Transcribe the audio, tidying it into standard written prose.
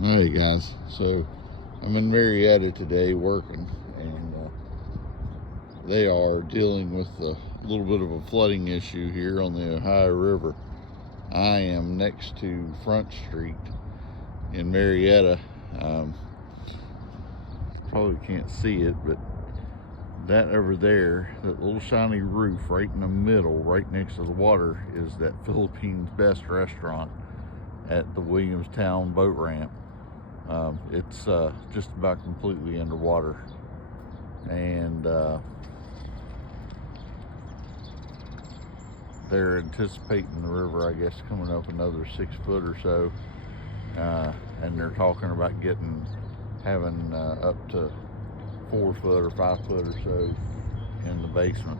Hey guys, so I'm in Marietta today working, and they are dealing with a little bit of a flooding issue here on the Ohio River. I am next to Front Street in Marietta. Probably can't see it, but that over there, that little shiny roof right in the middle, right next to the water, is that Philippines Best restaurant at the Williamstown boat ramp. It's just about completely underwater, and they're anticipating the river, I guess, coming up another 6 foot or so, and they're talking about having up to 4 foot or 5 foot or so in the basement.